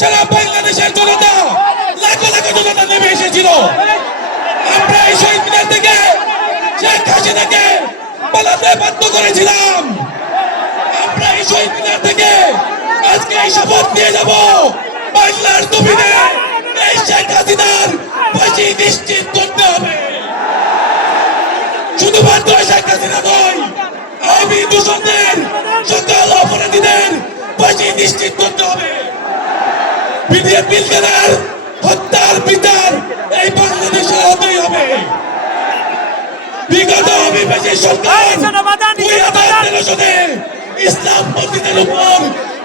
সারা বাংলাদেশের জনতা লাখো লাখো জনতা নেমে এসেছিল। আমরা এই শহীদ মিনার থেকে শেখ হাসিনাকে পালাতে বাধ্য করেছিলাম। আমরা এই শহীদ মিনার থেকে আজকে এই শপথ নিয়ে যাব। বাংলার জমিনে এই শেখ হাসিনার ফাঁসি নিশ্চিত করতে হবে। শুধুমাত্র শেখ হাসিনা নয়, আমি দূষণদের সকল অপরাধীদের ফাঁসি নিশ্চিত করতে হবে বিডিএফ বিলকেনার হত্যার বিচার এই বাংলাদেশে হতেই হবে। বিগত অভিবাসী সরকার দুই হাজার তেরো সনে ইসলাম মসজিদের উপর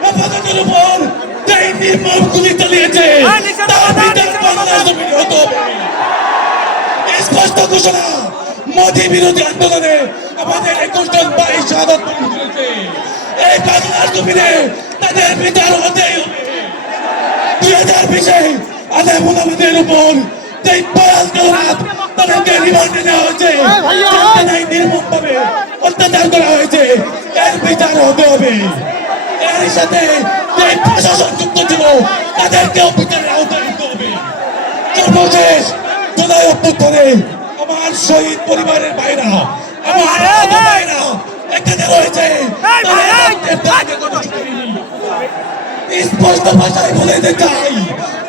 হেফাজতের উপর যেই নির্মম গুলি চালিয়েছে তার বিচার বাংলার জমিনে হতে হবে। স্পষ্ট ঘোষণা মোদী বিরোধী আন্দোলনে আমাদের একুশ জন বাইশ শাহাদত এই বাংলার জমিনে তাদের বিচার হতেই হবে। দুই হাজার বিশে আদায় মোলামাদের উপর যেই বয়াল কালাত তাদেরকে রিমান্ডে নেওয়া হয়েছে। নির্মমভাবে অত্যাচার করা হয়েছে। এর বিচার হতে হবে। এর সাথে যে প্রশাসন যুক্ত ছিল তাদেরকেও বিচারের আওতায় নিতে হবে। সর্বশেষ জুলাই অভ্যুত্থানে আমার শহীদ পরিবারের ভাইরা আমার ভাইরা এখানে রয়েছে। দাগে কোনো। স্পষ্ট ভাষায় বলে দিতে চাই,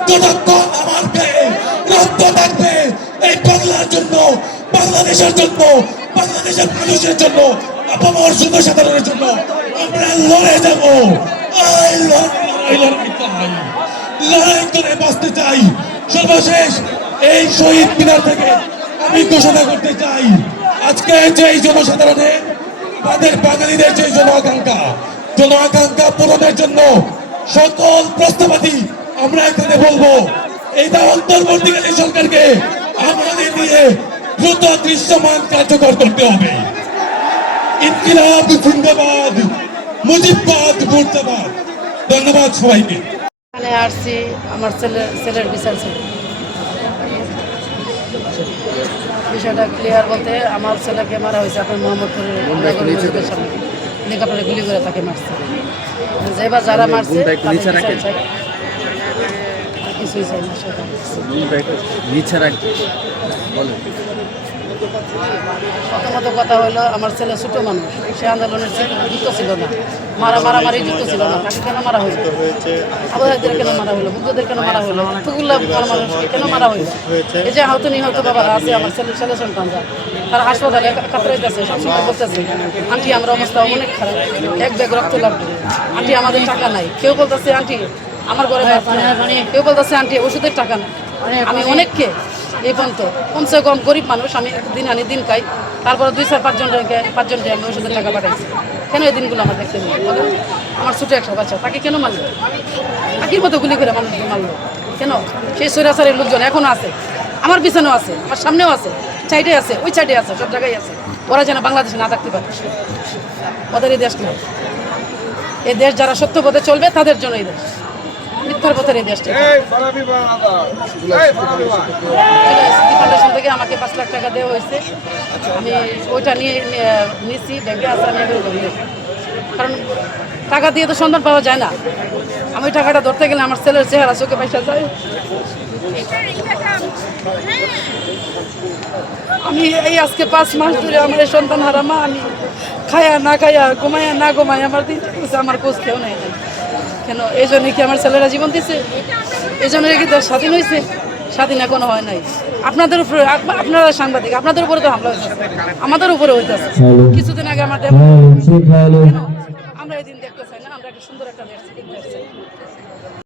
যতক্ষণ আমার রক্ত থাকবে, এই বাংলার জন্য, বাংলাদেশের জন্য, বাংলাদেশের মানুষের জন্য, আপামর জনসাধারণের জন্য আমরা লড়ে যাব। লড়াই করে বাঁচতে চাই। সর্বশেষ এই শহীদ মিনার থেকে আমি ঘোষণা করতে চাই, আজকে যেই জনসাধারণের, তাদের বাঙালিদের যে জন আকাঙ্ক্ষা জন আকাঙ্ক্ষা পূরণের দ্রুত দৃশ্যমান কার্যকর করতে হবে। ইনকিলাব জিন্দাবাদ মুজিববাদ মুর্দাবাদ। ধন্যবাদ সবাইকে। এখানে আসছি আমার ছেলে ছেলের বিচার বিষয়টা ক্লিয়ার বলতে আমার ছেলেকে মারা হয়েছে আপনার মোহাম্মদপুরের হেলিকপ্টারে গুলি করে তাকে মারছে। যেবার যারা মারছে কিছুই চাই না সেটা। নিচে রাখবে বলেন। প্রথমত কথা হলো আমার ছেলে ছোট মানুষ সে আন্দোলনের যুক্ত ছিল না। মারা মারামারি যুক্ত ছিল না তাকে কেন মারা হয়েছে আবহাওয়াদের কেন মারা হলো মুগ্ধদের কেন মারা হলো তুগুল্লা মানুষকে কেন মারা হলো এই যে আহত নিহত বাবারা আছে আমার ছেলে ছেলে সন্তানরা তারা হাসপাতালে কাতরাইতেছে সবসময় বলতেছে আন্টি আমরা অবস্থা অনেক খারাপ এক ব্যাগ রক্ত লাগবে। আন্টি আমাদের টাকা নাই। কেউ বলতেছে আন্টি আমার ঘরে। কেউ বলতেছে আন্টি ওষুধের টাকা নাই। আমি অনেককে এই পর্যন্ত। কমসে কম গরিব মানুষ, আমি দিন আনি, দিন খাই। তারপরে দুই চার, পাঁচজন পাঁচজন আমি ওষুধের টাকা পাঠাইছি। কেন এই দিনগুলো আমার দেখতে আমার ছোটো একটা বাচ্চা, তাকে কেন মারলো? আকির মতো গুলি করে মানুষকে মারলো। কেন? সেই সৈরাচারের লোকজন এখনও আছে। আমার পিছনেও আছে, আমার সামনেও আছে। সাইডে আছে, ওই সাইডে আছে, সব জায়গায় আছে। ওরা যেন বাংলাদেশে না থাকতে পারে। ওদের এই দেশ নয়। এই দেশ যারা সত্য পথে চলবে, তাদের জন্য এই দেশ। মিথ্যার পথের এই দেশটা ফাউন্ডেশন থেকে আমাকে পাঁচ লাখ টাকা দেওয়া হয়েছে। আমি ওইটা নিয়ে নিয়ে- নিয়েছি ব্যাংকে আছে আমি। কারণ টাকা দিয়ে তো সন্ধান পাওয়া যায় না। আমি ওই টাকাটা ধরতে গেলে আমার ছেলের চেহারা চোখে পয়সা যায়। আমি এই আজকে পাঁচ মাস ধরে আমার সন্তান হারা মা আমি খায়া না খায়া ঘুমায়া না ঘুমায় আমার দিন আমার কোচ কেউ নাই। কেন? এই জন্য কি আমার ছেলেরা জীবন দিছে? এই জন্য কি তার স্বাধীন হয়েছে স্বাধীন এখনও হয় নাই। আপনাদের উপরে আপনারা সাংবাদিক আপনাদের উপরে তো হামলা হয়েছে আমাদের উপরে হইতেছে। কিছুদিন আগে আমাদের কেন? আমরা এই দিন দেখতে চাই না আমরা একটা সুন্দর একটা দেশ দেখতে চাই।